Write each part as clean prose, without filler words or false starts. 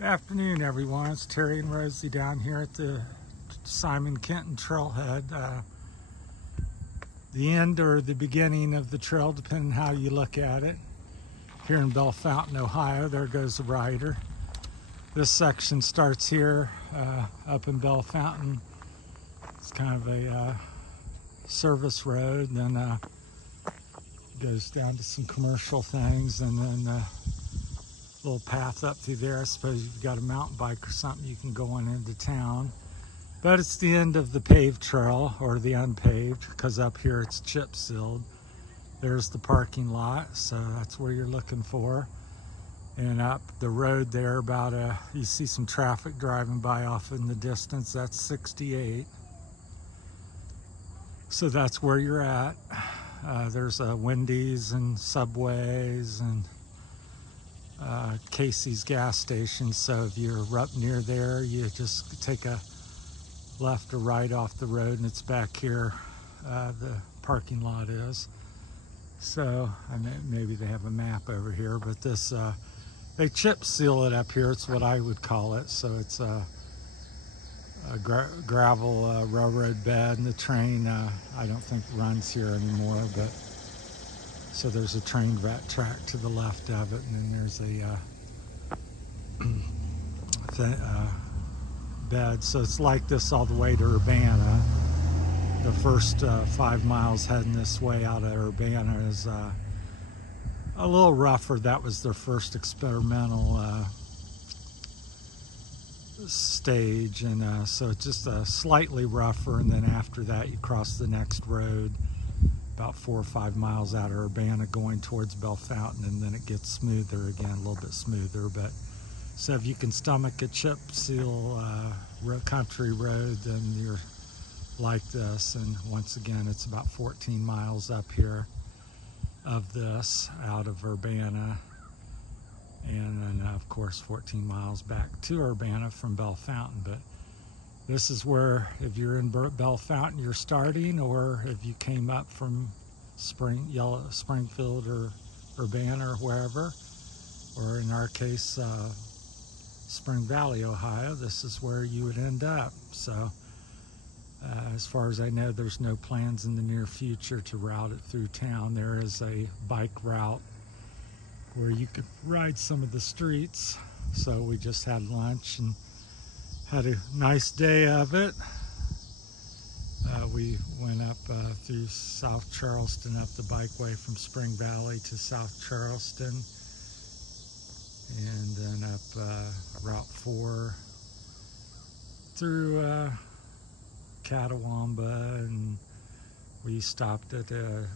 Good afternoon, everyone. It's Terry and Rosie down here at the Simon Kenton trailhead. The end or the beginning of the trail, depending how you look at it. Here in Bellefontaine, Ohio, there goes the rider. This section starts here up in Bellefontaine. It's kind of a service road, and then goes down to some commercial things, and then little path up through there. I suppose you've got a mountain bike or something, you can go on into town. But it's the end of the paved trail, or the unpaved, because up here it's chip sealed. There's the parking lot, so that's where you're looking for. And up the road there, about you see some traffic driving by off in the distance. That's 68. So that's where you're at. There's Wendy's and Subways and Casey's gas station. So if you're up near there, you just take a left or right off the road, and it's back here. The parking lot is. So maybe they have a map over here, but this they chip seal it up here. It's what I would call it. So it's a gravel railroad bed, and the train I don't think runs here anymore, but so there's a train track to the left of it, and then there's a bed. So it's like this all the way to Urbana. The first 5 miles heading this way out of Urbana is a little rougher. That was their first experimental stage, and so it's just slightly rougher, and then after that you cross the next road about 4 or 5 miles out of Urbana going towards Bellefontaine, and then it gets smoother again, a little bit smoother. But so if you can stomach a chip seal country road, then you're like this. And once again, it's about 14 miles up here of this out of Urbana, and then of course 14 miles back to Urbana from Bellefontaine. But this is where, if you're in Bellefontaine, you're starting, or if you came up from Springfield or Urbana or wherever, or in our case Spring Valley, Ohio, this is where you would end up. So as far as I know, there's no plans in the near future to route it through town. There is a bike route where you could ride some of the streets. So we just had lunch and had a nice day of it. We went up through South Charleston, up the bikeway from Spring Valley to South Charleston, and then up Route 4 through Catawamba, and we stopped at a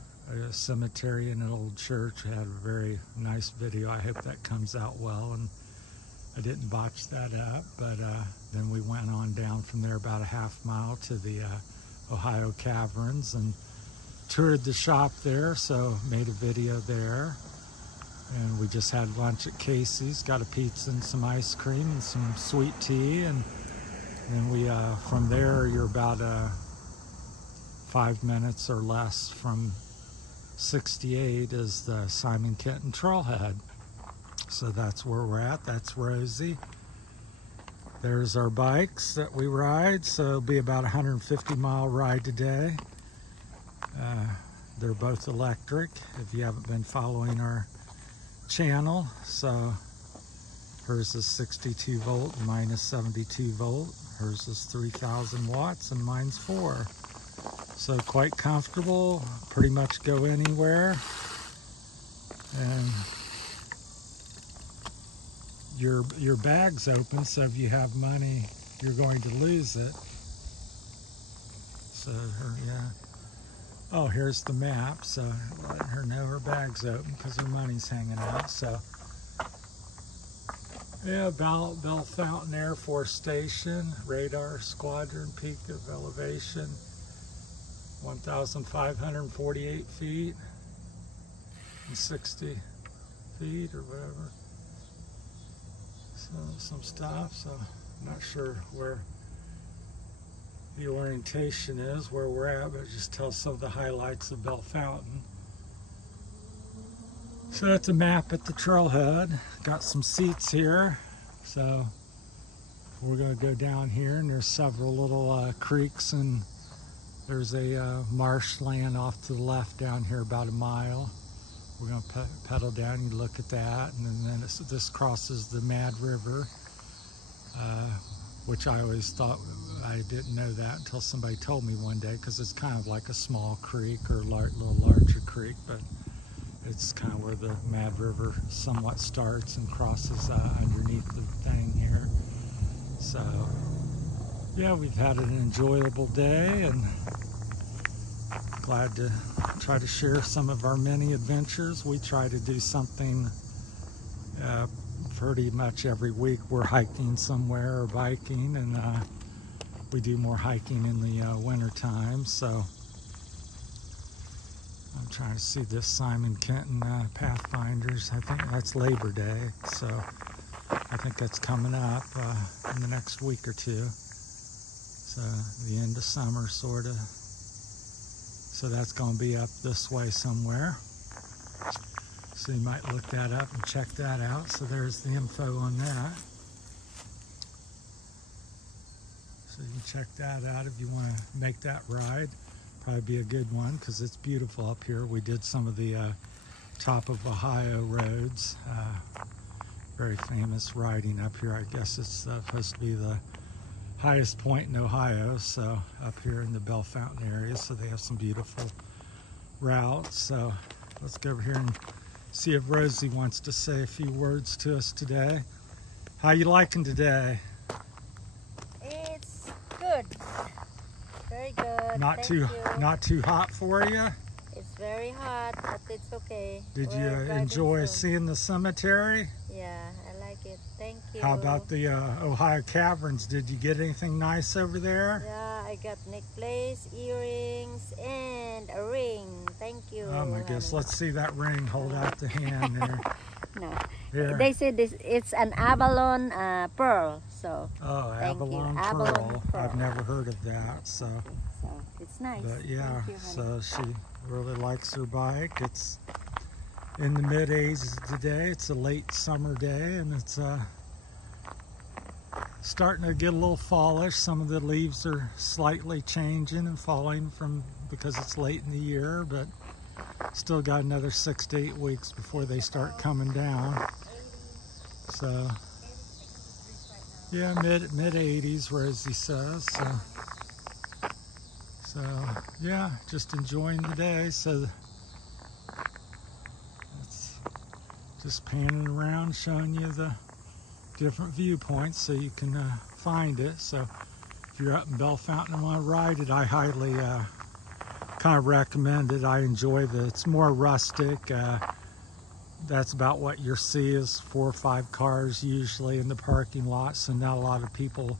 cemetery and an old church. We had a very nice video. I hope that comes out well, and I didn't botch that up. But then we went on down from there about a half mile to the Ohio Caverns and toured the shop there, so made a video there. And we just had lunch at Casey's, got a pizza and some ice cream and some sweet tea, and then we from there you're about 5 minutes or less from 68 is the Simon Kenton trailhead. So that's where we're at. That's Rosie. There's our bikes that we ride. So it'll be about a 150-mile ride today. They're both electric, if you haven't been following our channel. So hers is 62 volt and mine is 72 volt. Hers is 3,000 watts and mine's 4. So quite comfortable, pretty much go anywhere. And your bag's open, so if you have money, you're going to lose it. So yeah. Oh, here's the map. So letting her know her bag's open because her money's hanging out. So yeah, Bellefontaine Air Force Station, radar squadron, peak of elevation 1,548 feet and 60 feet or whatever. So some stuff. So I'm not sure where the orientation is, where we're at, but it just tells some of the highlights of Bellefontaine. So that's a map at the trailhead. Got some seats here. So we're going to go down here, and there's several little creeks, and there's a marshland off to the left down here about a mile. We're going to pedal down and look at that, and then this crosses the Mad River, which I always thought, I didn't know that until somebody told me one day, because it's kind of like a small creek or a little larger creek, but it's kind of where the Mad River somewhat starts and crosses underneath the thing here. So yeah, we've had an enjoyable day, and glad to try to share some of our many adventures. We try to do something pretty much every week. We're hiking somewhere or biking, and we do more hiking in the winter time. So I'm trying to see this Simon Kenton Pathfinders. I think that's Labor Day, so I think that's coming up in the next week or two. So the end of summer, sort of. So that's going to be up this way somewhere. So you might look that up and check that out. So there's the info on that. So you can check that out if you want to make that ride. Probably be a good one because it's beautiful up here. We did some of the top of Ohio roads. Very famous riding up here. I guess it's supposed to be the highest point in Ohio, so up here in the Bellefontaine area. So they have some beautiful routes. So let's go over here and see if Rosie wants to say a few words to us today. How you liking today? It's good. Very good. Not too hot for you? It's very hot, but it's okay. Did you enjoy seeing the cemetery? Yeah, I like it. Thank you. How about the Ohio Caverns? Did you get anything nice over there? Yeah, I got necklace, earrings, and a ring. Thank you. Oh my goodness, let's see that ring. Hold out the hand there. No. Here. They said it's an Avalon pearl. So oh, Avalon Pearl. I've never heard of that. So it's nice. But yeah, thank you, so she really likes her bike. It's in the mid-80s today. It's a late summer day, and it's starting to get a little fallish. Some of the leaves are slightly changing and falling because it's late in the year, but still got another 6 to 8 weeks before they start coming down. So yeah, mid 80s, Rosie says. So yeah, just enjoying the day. So it's just panning around, showing you the different viewpoints so you can find it. So if you're up in Bellefontaine and want to ride it, I highly kind of recommend it. I enjoy it's more rustic. That's about what you'll see is 4 or 5 cars usually in the parking lot, so not a lot of people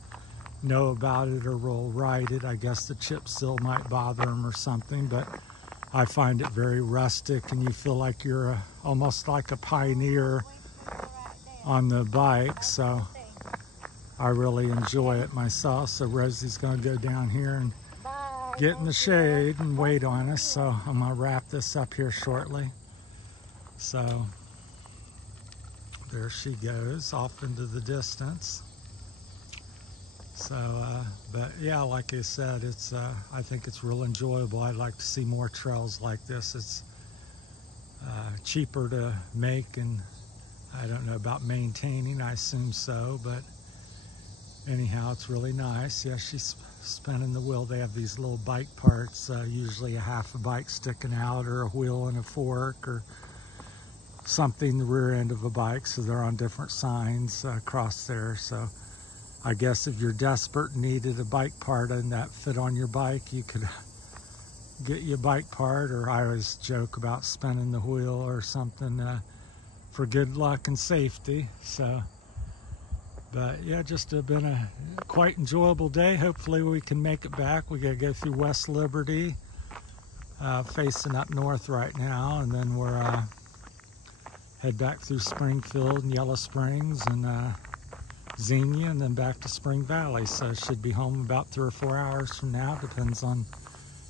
know about it or will ride it. I guess the chip seal might bother them or something, but I find it very rustic, and you feel like you're almost like a pioneer on the bike. So I really enjoy it myself. So Rosie's going to go down here and get in the shade and wait on us. So I'm going to wrap this up here shortly. So there she goes off into the distance. So but yeah, like I said, it's I think it's real enjoyable. I'd like to see more trails like this. It's cheaper to make, and I don't know about maintaining. I assume so, but anyhow, it's really nice. Yeah, she's spinning the wheel. They have these little bike parts, usually a half a bike sticking out, or a wheel and a fork, or something, the rear end of a bike. So they're on different signs across there. So I guess if you're desperate and needed a bike part and that fit on your bike, you could get you a bike part. Or I always joke about spinning the wheel or something for good luck and safety. So but yeah, just been a quite enjoyable day. Hopefully we can make it back. We gotta go through West Liberty, facing up north right now, and then we're head back through Springfield and Yellow Springs and Xenia, and then back to Spring Valley. So should be home about 3 or 4 hours from now. Depends on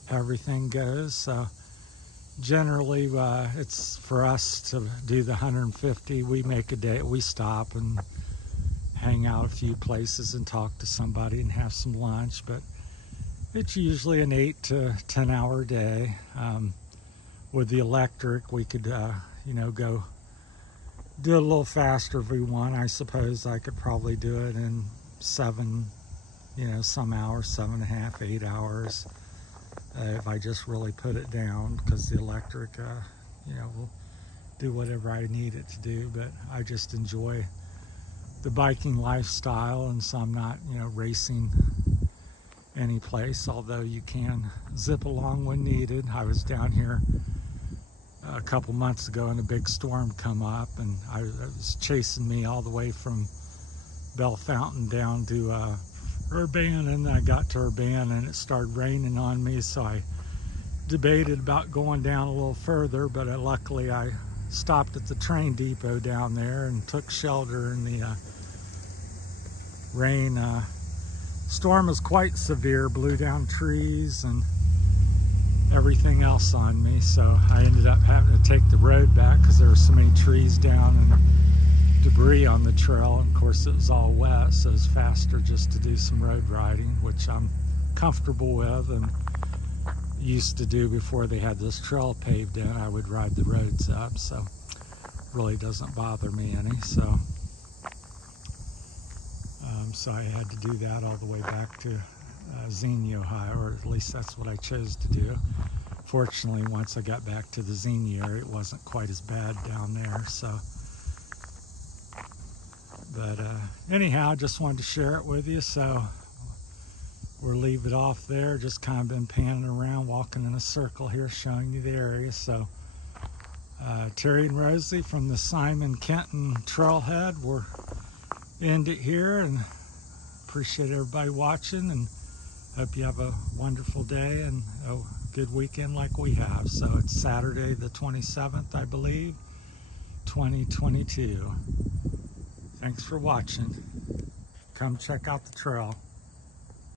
how everything goes. So generally it's for us to do the 150. We make a day, we stop and hang hang out a few places and talk to somebody and have some lunch, but it's usually an 8 to 10 hour day. With the electric, we could, you know, go do it a little faster if we want. I suppose I could probably do it in 7, you know, some hours, 7.5, 8 hours, if I just really put it down, because the electric, you know, will do whatever I need it to do. But I just enjoy the biking lifestyle, and so I'm not, you know, racing any place, although you can zip along when needed. I was down here a couple months ago and a big storm come up, and it was chasing me all the way from Bellefontaine down to Urbana, and I got to Urbana and it started raining on me, so I debated about going down a little further, but luckily I stopped at the train depot down there and took shelter in the rain. Storm was quite severe, blew down trees and everything else on me, so I ended up having to take the road back because there were so many trees down and debris on the trail, and of course it was all wet, so it was faster just to do some road riding, which I'm comfortable with and used to do before they had this trail paved in. I would ride the roads up, so it really doesn't bother me any. So I had to do that all the way back to Xenia, Ohio, or at least that's what I chose to do. Fortunately, once I got back to the Xenia area, it wasn't quite as bad down there. So, but anyhow, I just wanted to share it with you. So we'll leave it off there. Just kind of been panning around, walking in a circle here, showing you the area. So Terry and Rosie from the Simon Kenton Trailhead, we'll end it here, and appreciate everybody watching, and hope you have a wonderful day and a good weekend like we have. So it's Saturday the 27th, I believe, 2022. Thanks for watching. Come check out the trail.